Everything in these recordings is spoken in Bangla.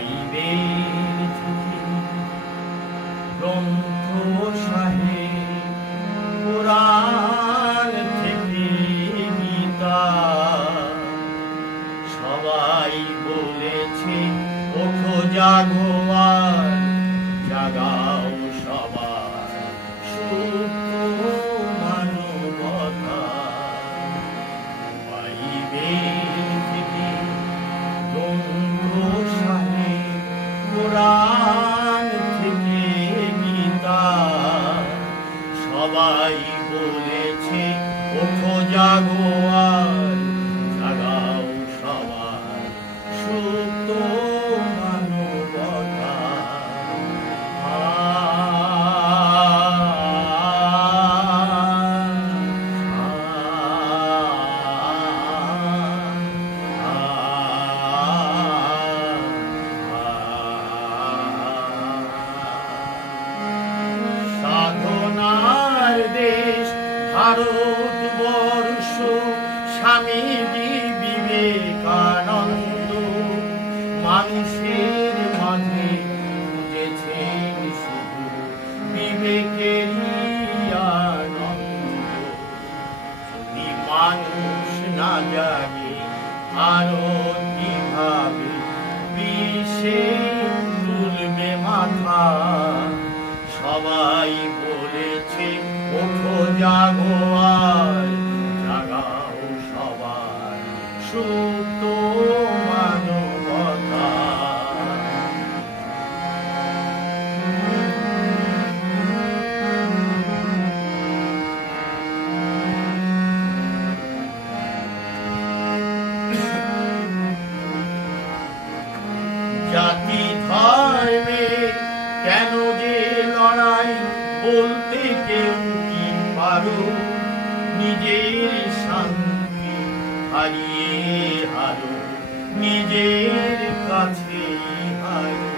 বাইবেল থেকে গ্রন্থ সাহেব, কোরআন থেকে গীতা, সবাই বলেছে ওঠো জাগো আর জাগাও সবার সুপ্ত মানবতা। বাইবেল থেকে গ্রন্থ সাহেব, কোরআন থেকে গীতা, সবাই বলেছে ওঠো জাগো আর জাগাও সবার সুপ্ত মানবতা। সাধনার দেশ ভারতবর্ষ, স্বামীজি বিবেকানন্দ মানুষের মাঝে খুঁজেছেন শুধু বিবেকেরই আনন্দ। যদি মানুষ না জাগে আরো কিভাবে বিশ্বে তুলবে মাথা। সবাই বলেছে ওঠো জাগো আর জাগাও সবার সুপ্ত মানবতা। জাতি ধর্মে কেন যে লড়াই বলতে কেউ কি পারো? নিজের শান্তি হারিয়ে হারো, নিজের কাছে হারো।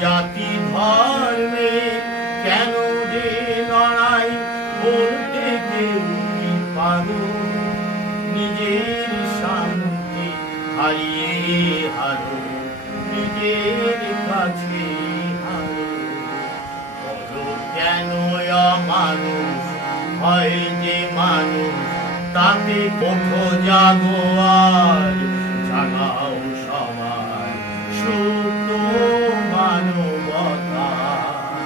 জাতি ধর্মে কেন যে লড়াই বলতে কেউ কি পারো? নিজের শান্তি হারিয়ে হারো, নিজের কাছে হারো। বলো কেন মানুষ হয় যে মানুষ, তাতে ওঠো জাগো আর